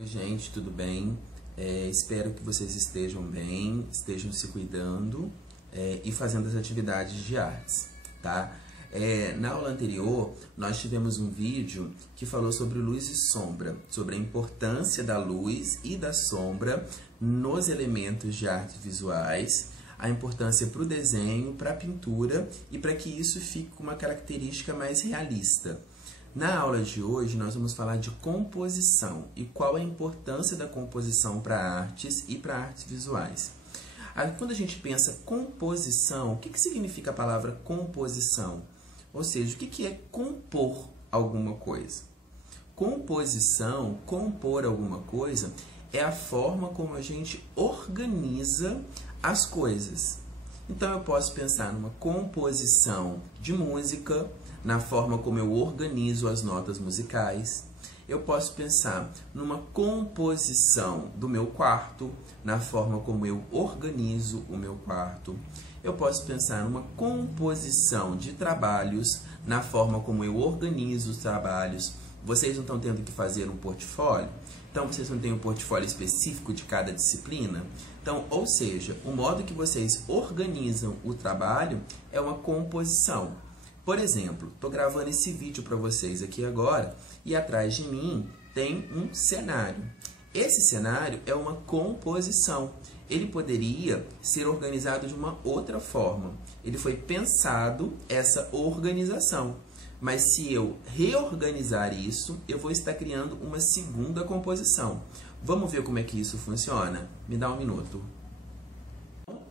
Oi, gente, tudo bem? Espero que vocês estejam bem, estejam se cuidando e fazendo as atividades de artes, tá? Na aula anterior, nós tivemos um vídeo que falou sobre luz e sombra, sobre a importância da luz e da sombra nos elementos de artes visuais, a importância para o desenho, para a pintura e para que isso fique com uma característica mais realista. Na aula de hoje, nós vamos falar de composição e qual a importância da composição para artes e para artes visuais. Quando a gente pensa composição, o que significa a palavra composição? Ou seja, o que é compor alguma coisa? Composição, compor alguma coisa, é a forma como a gente organiza as coisas. Então, eu posso pensar numa composição de música, na forma como eu organizo as notas musicais. Eu posso pensar numa composição do meu quarto, na forma como eu organizo o meu quarto. Eu posso pensar numa composição de trabalhos, na forma como eu organizo os trabalhos. Vocês não estão tendo que fazer um portfólio? Então, vocês não têm um portfólio específico de cada disciplina? Então, ou seja, o modo que vocês organizam o trabalho é uma composição. Por exemplo, estou gravando esse vídeo para vocês aqui agora e atrás de mim tem um cenário. Esse cenário é uma composição. Ele poderia ser organizado de uma outra forma. Ele foi pensado essa organização. Mas se eu reorganizar isso, eu vou estar criando uma segunda composição. Vamos ver como é que isso funciona? Me dá um minuto.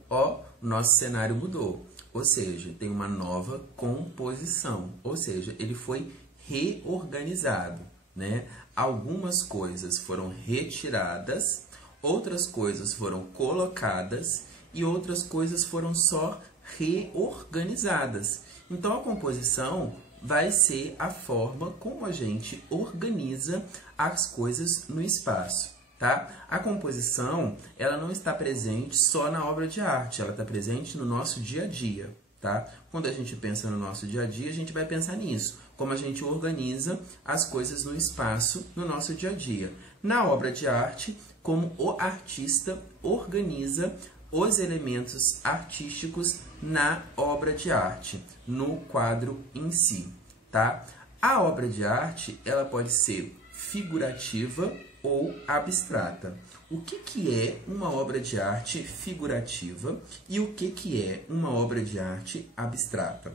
Ó, nosso cenário mudou. Ou seja, tem uma nova composição. Ou seja, ele foi reorganizado, né? Algumas coisas foram retiradas, outras coisas foram colocadas e outras coisas foram só reorganizadas. Então, a composição vai ser a forma como a gente organiza as coisas no espaço, tá? A composição, ela não está presente só na obra de arte, ela está presente no nosso dia a dia, tá? Quando a gente pensa no nosso dia a dia, a gente vai pensar nisso, como a gente organiza as coisas no espaço no nosso dia a dia. Na obra de arte, como o artista organiza os elementos artísticos na obra de arte, no quadro em si, tá? A obra de arte, ela pode ser figurativa ou abstrata. O que é uma obra de arte figurativa e o que é uma obra de arte abstrata?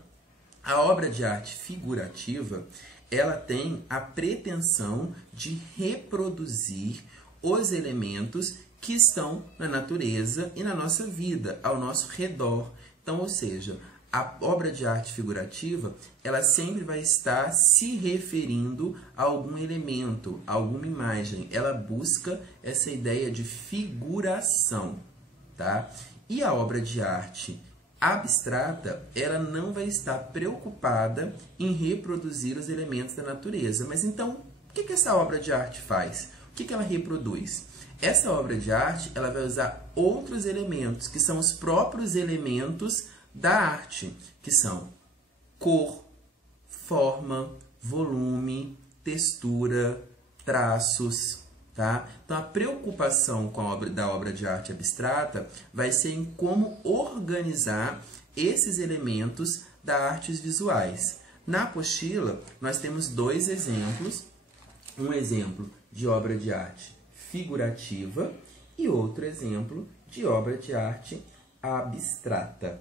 A obra de arte figurativa, ela tem a pretensão de reproduzir os elementos que estão na natureza e na nossa vida, ao nosso redor. Então, ou seja, a obra de arte figurativa, ela sempre vai estar se referindo a algum elemento, a alguma imagem. Ela busca essa ideia de figuração, tá? E a obra de arte abstrata, ela não vai estar preocupada em reproduzir os elementos da natureza. Mas então, o que essa obra de arte faz? O que ela reproduz? Essa obra de arte, ela vai usar outros elementos, que são os próprios elementos da arte, que são cor, forma, volume, textura, traços, tá? Então, a preocupação com da obra de arte abstrata vai ser em como organizar esses elementos das artes visuais. Na apostila, nós temos dois exemplos, um exemplo de obra de arte figurativa e outro exemplo de obra de arte abstrata.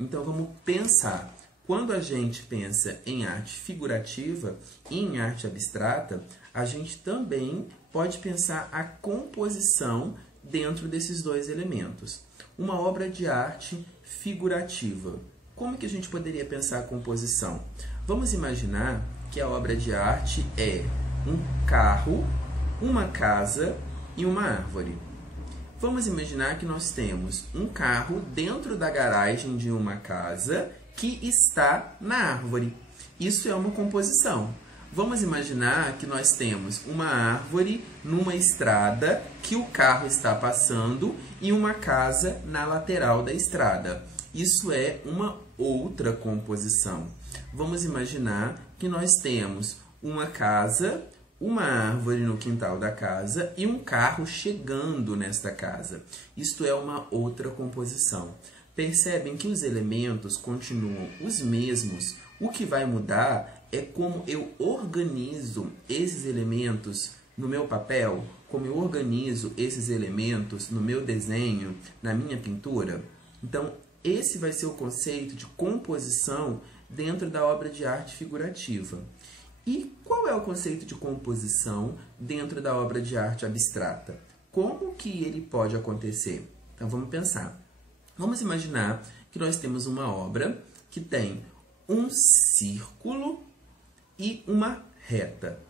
Então, vamos pensar. Quando a gente pensa em arte figurativa e em arte abstrata, a gente também pode pensar a composição dentro desses dois elementos. Uma obra de arte figurativa. Como que a gente poderia pensar a composição? Vamos imaginar que a obra de arte é um carro, uma casa e uma árvore. Vamos imaginar que nós temos um carro dentro da garagem de uma casa que está na árvore. Isso é uma composição. Vamos imaginar que nós temos uma árvore numa estrada que o carro está passando e uma casa na lateral da estrada. Isso é uma outra composição. Vamos imaginar que nós temos uma casa, uma árvore no quintal da casa e um carro chegando nesta casa. Isto é uma outra composição. Percebem que os elementos continuam os mesmos. O que vai mudar é como eu organizo esses elementos no meu papel, como eu organizo esses elementos no meu desenho, na minha pintura. Então, esse vai ser o conceito de composição dentro da obra de arte figurativa. E qual é o conceito de composição dentro da obra de arte abstrata? Como que ele pode acontecer? Então, vamos pensar. Vamos imaginar que nós temos uma obra que tem um círculo e uma reta.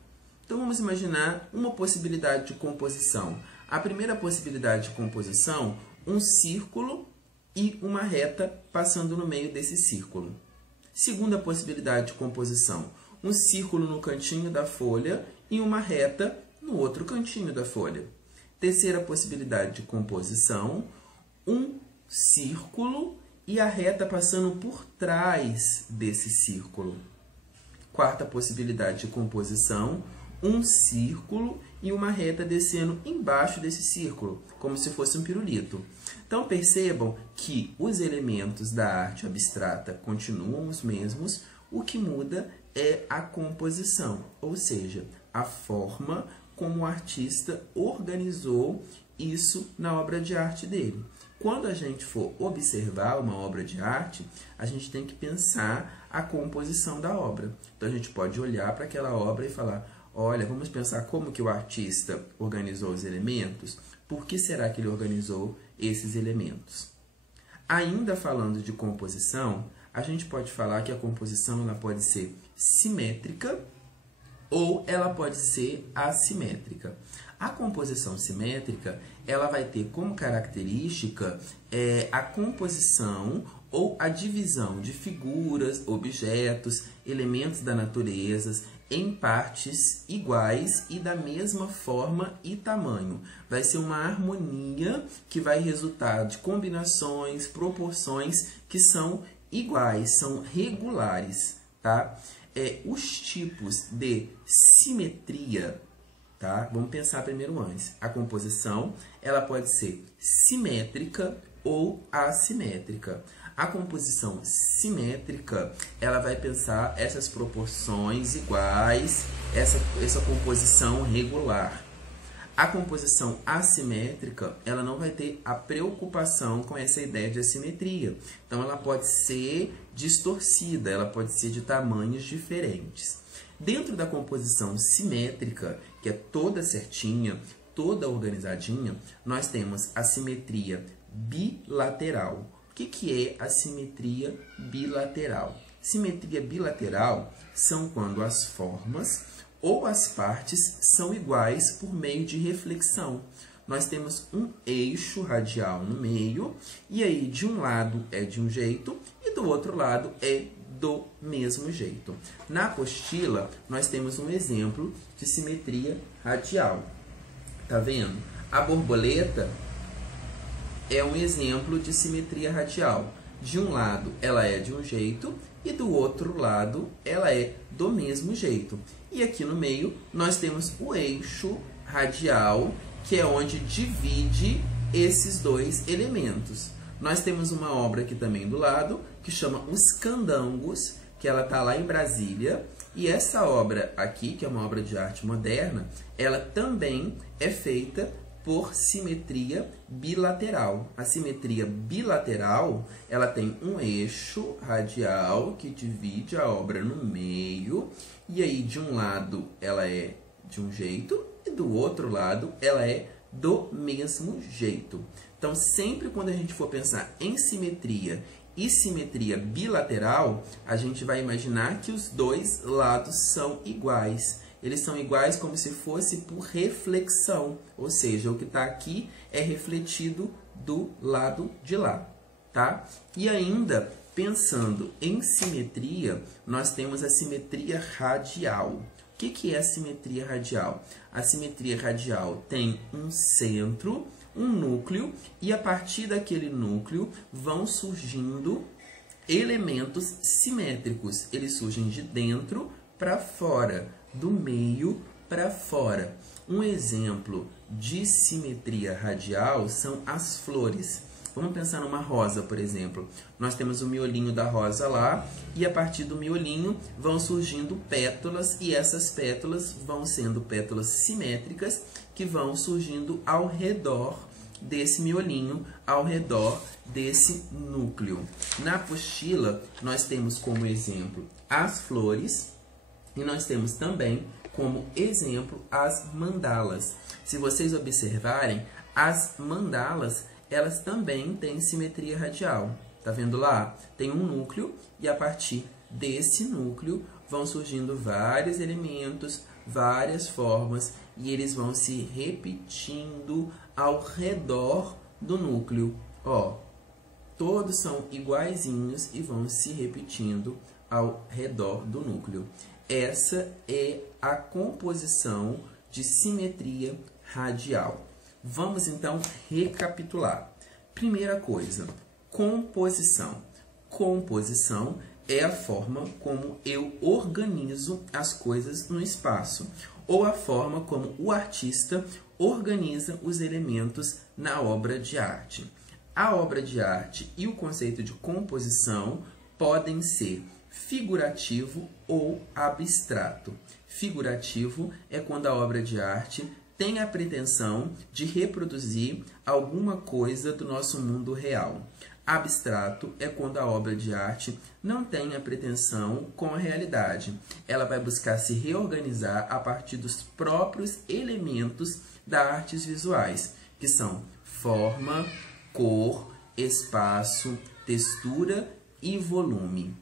Então, vamos imaginar uma possibilidade de composição. A primeira possibilidade de composição, um círculo e uma reta passando no meio desse círculo. Segunda possibilidade de composição, um círculo no cantinho da folha e uma reta no outro cantinho da folha. Terceira possibilidade de composição, um círculo e a reta passando por trás desse círculo. Quarta possibilidade de composição, um círculo e uma reta descendo embaixo desse círculo, como se fosse um pirulito. Então, percebam que os elementos da arte abstrata continuam os mesmos, o que muda é a composição, ou seja, a forma como o artista organizou isso na obra de arte dele. Quando a gente for observar uma obra de arte, a gente tem que pensar a composição da obra. Então, a gente pode olhar para aquela obra e falar, olha, vamos pensar como que o artista organizou os elementos, por que será que ele organizou esses elementos? Ainda falando de composição, a gente pode falar que a composição ela pode ser simétrica ou ela pode ser assimétrica. A composição simétrica ela vai ter como característica a composição ou a divisão de figuras, objetos, elementos da natureza em partes iguais e da mesma forma e tamanho. Vai ser uma harmonia que vai resultar de combinações, proporções que são iguais, são regulares, tá? Os tipos de simetria, tá? Vamos pensar primeiro antes. A composição, ela pode ser simétrica ou assimétrica. A composição simétrica, ela vai pensar essas proporções iguais, essa composição regular. A composição assimétrica, ela não vai ter a preocupação com essa ideia de assimetria. Então, ela pode ser distorcida, ela pode ser de tamanhos diferentes. Dentro da composição simétrica, que é toda certinha, toda organizadinha, nós temos a simetria bilateral. O que é a simetria bilateral? Simetria bilateral são quando as formas ou as partes são iguais por meio de reflexão. Nós temos um eixo radial no meio, e aí de um lado é de um jeito e do outro lado é do mesmo jeito. Na apostila, nós temos um exemplo de simetria radial. Tá vendo? A borboleta é um exemplo de simetria radial. De um lado ela é de um jeito e do outro lado ela é do mesmo jeito. E aqui no meio nós temos o eixo radial, que é onde divide esses dois elementos. Nós temos uma obra aqui também do lado, que chama Os Candangos, que ela está lá em Brasília. E essa obra aqui, que é uma obra de arte moderna, ela também é feita por simetria bilateral. A simetria bilateral, ela tem um eixo radial que divide a obra no meio, e aí de um lado ela é de um jeito e do outro lado ela é do mesmo jeito. Então, sempre quando a gente for pensar em simetria e simetria bilateral, a gente vai imaginar que os dois lados são iguais. Eles são iguais como se fosse por reflexão, ou seja, o que está aqui é refletido do lado de lá, tá? E ainda, pensando em simetria, nós temos a simetria radial. O que é a simetria radial? A simetria radial tem um centro, um núcleo, e a partir daquele núcleo vão surgindo elementos simétricos. Eles surgem de dentro para fora, do meio para fora. Um exemplo de simetria radial são as flores. Vamos pensar numa rosa, por exemplo. Nós temos o miolinho da rosa lá, e a partir do miolinho vão surgindo pétalas, e essas pétalas vão sendo pétalas simétricas que vão surgindo ao redor desse miolinho, ao redor desse núcleo. Na apostila, nós temos como exemplo as flores, e nós temos também como exemplo as mandalas. Se vocês observarem, as mandalas, elas também têm simetria radial. Tá vendo lá? Tem um núcleo, e a partir desse núcleo vão surgindo vários elementos, várias formas, e eles vão se repetindo ao redor do núcleo. Ó, todos são iguaizinhos e vão se repetindo ao redor do núcleo. Essa é a composição de simetria radial. Vamos então recapitular. Primeira coisa, composição. Composição é a forma como eu organizo as coisas no espaço, ou a forma como o artista organiza os elementos na obra de arte. A obra de arte e o conceito de composição podem ser figurativo ou abstrato. Figurativo é quando a obra de arte tem a pretensão de reproduzir alguma coisa do nosso mundo real. Abstrato é quando a obra de arte não tem a pretensão com a realidade. Ela vai buscar se reorganizar a partir dos próprios elementos das artes visuais, que são forma, cor, espaço, textura e volume.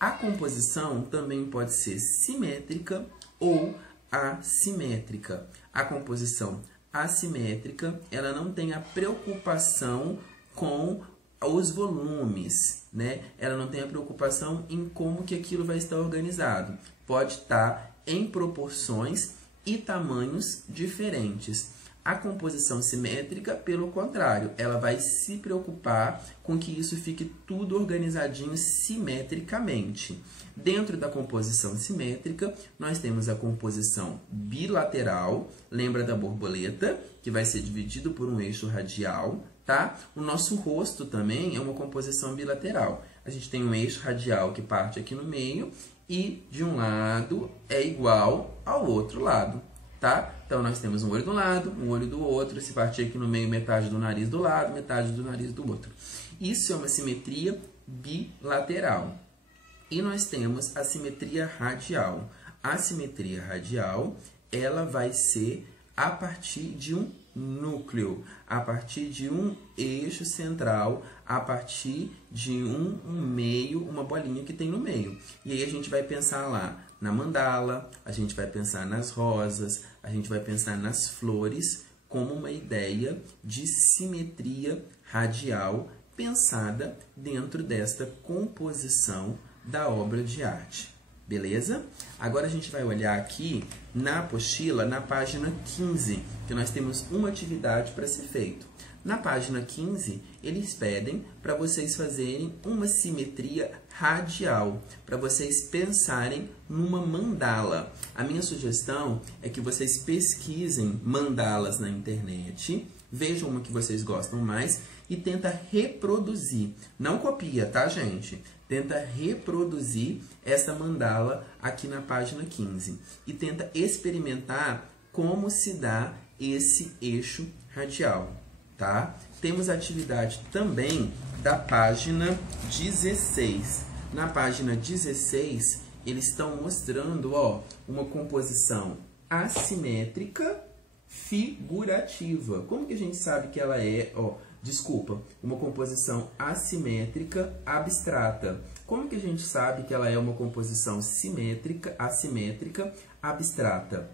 A composição também pode ser simétrica ou assimétrica. A composição assimétrica, ela não tem a preocupação com os volumes, né? Ela não tem a preocupação em como que aquilo vai estar organizado. Pode estar em proporções e tamanhos diferentes. A composição simétrica, pelo contrário, ela vai se preocupar com que isso fique tudo organizadinho simetricamente. Dentro da composição simétrica, nós temos a composição bilateral, lembra da borboleta, que vai ser dividido por um eixo radial, tá? O nosso rosto também é uma composição bilateral. A gente tem um eixo radial que parte aqui no meio e de um lado é igual ao outro lado. Tá? Então, nós temos um olho de um lado, um olho do outro, se partir aqui no meio, metade do nariz do lado, metade do nariz do outro. Isso é uma simetria bilateral. E nós temos a simetria radial. A simetria radial, ela vai ser a partir de um núcleo, a partir de um eixo central, a partir de um meio, uma bolinha que tem no meio. E aí a gente vai pensar lá na mandala, a gente vai pensar nas rosas, a gente vai pensar nas flores como uma ideia de simetria radial pensada dentro desta composição da obra de arte. Beleza? Agora a gente vai olhar aqui na apostila, na página 15, que nós temos uma atividade para ser feito. Na página 15, eles pedem para vocês fazerem uma simetria radial, para vocês pensarem numa mandala. A minha sugestão é que vocês pesquisem mandalas na internet, vejam uma que vocês gostam mais e tenta reproduzir. Não copia, tá, gente? Tenta reproduzir essa mandala aqui na página 15 e tenta experimentar como se dá esse eixo radial. Tá? Temos a atividade também da página 16. Na página 16, eles estão mostrando, ó, uma composição assimétrica figurativa. Como que a gente sabe que ela é, ó, desculpa, uma composição assimétrica abstrata? Como que a gente sabe que ela é uma composição simétrica, assimétrica abstrata?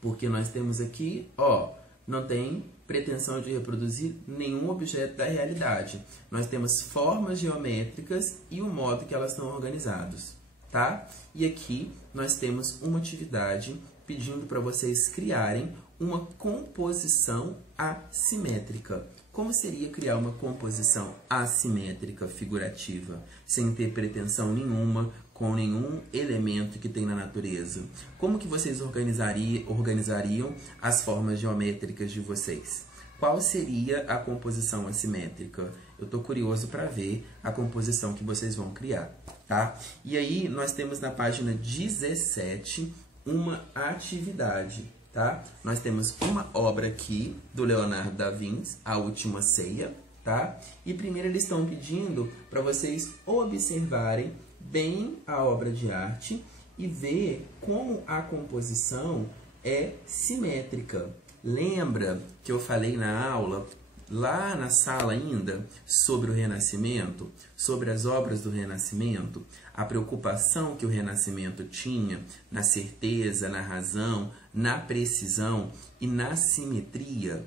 Porque nós temos aqui, ó, não tem pretensão de reproduzir nenhum objeto da realidade. Nós temos formas geométricas e o modo que elas estão organizadas, tá? E aqui nós temos uma atividade pedindo para vocês criarem uma composição assimétrica. Como seria criar uma composição assimétrica figurativa, sem ter pretensão nenhuma com nenhum elemento que tem na natureza, como que vocês organizariam as formas geométricas de vocês? Qual seria a composição assimétrica? Eu estou curioso para ver a composição que vocês vão criar, tá? E aí, nós temos na página 17 uma atividade, tá? Nós temos uma obra aqui do Leonardo da Vinci, A Última Ceia, tá? E primeiro eles estão pedindo para vocês observarem bem a obra de arte e ver como a composição é simétrica. Lembra que eu falei na aula, lá na sala ainda, sobre o Renascimento, sobre as obras do Renascimento, a preocupação que o Renascimento tinha na certeza, na razão, na precisão e na simetria?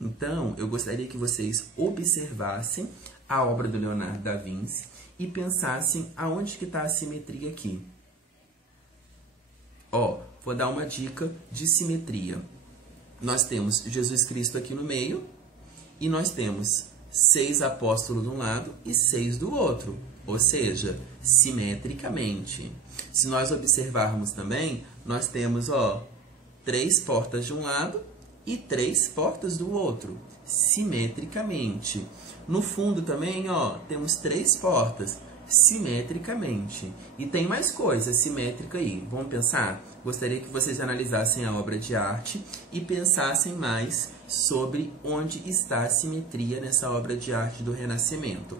Então, eu gostaria que vocês observassem a obra do Leonardo da Vinci e pensassem aonde que está a simetria aqui. Ó, vou dar uma dica de simetria. Nós temos Jesus Cristo aqui no meio e nós temos 6 apóstolos de um lado e 6 do outro, ou seja, simetricamente. Se nós observarmos também, nós temos, ó, 3 portas de um lado e 3 portas do outro, simetricamente. No fundo também, ó, temos 3 portas, simetricamente. E tem mais coisa simétrica aí. Vamos pensar? Gostaria que vocês analisassem a obra de arte e pensassem mais sobre onde está a simetria nessa obra de arte do Renascimento.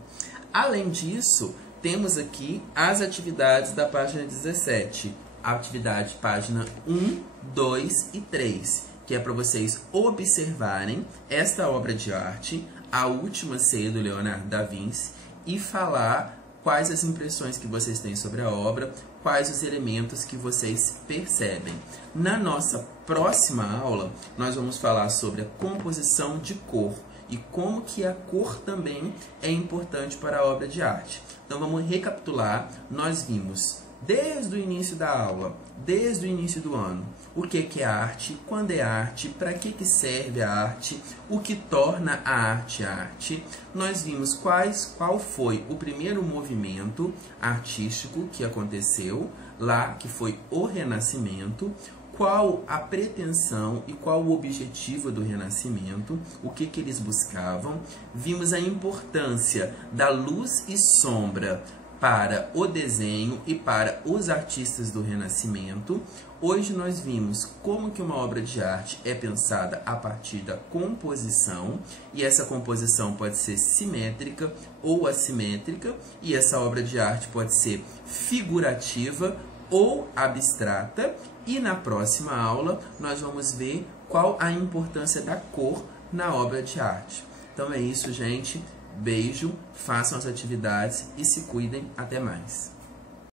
Além disso, temos aqui as atividades da página 17. Atividade página 1, 2 e 3, que é para vocês observarem esta obra de arte, A Última Ceia do Leonardo da Vinci, e falar quais as impressões que vocês têm sobre a obra, quais os elementos que vocês percebem. Na nossa próxima aula, nós vamos falar sobre a composição de cor e como que a cor também é importante para a obra de arte. Então vamos recapitular. Nós vimos desde o início da aula, desde o início do ano, o que é arte, quando é arte, para que serve a arte, o que torna a arte arte. Nós vimos qual foi o primeiro movimento artístico que aconteceu lá, que foi o Renascimento, qual a pretensão e qual o objetivo do Renascimento, o que eles buscavam. Vimos a importância da luz e sombra para o desenho e para os artistas do Renascimento. Hoje nós vimos como que uma obra de arte é pensada a partir da composição, e essa composição pode ser simétrica ou assimétrica, e essa obra de arte pode ser figurativa ou abstrata, e na próxima aula nós vamos ver qual a importância da cor na obra de arte. Então é isso, gente. Beijo, façam as atividades e se cuidem. Até mais.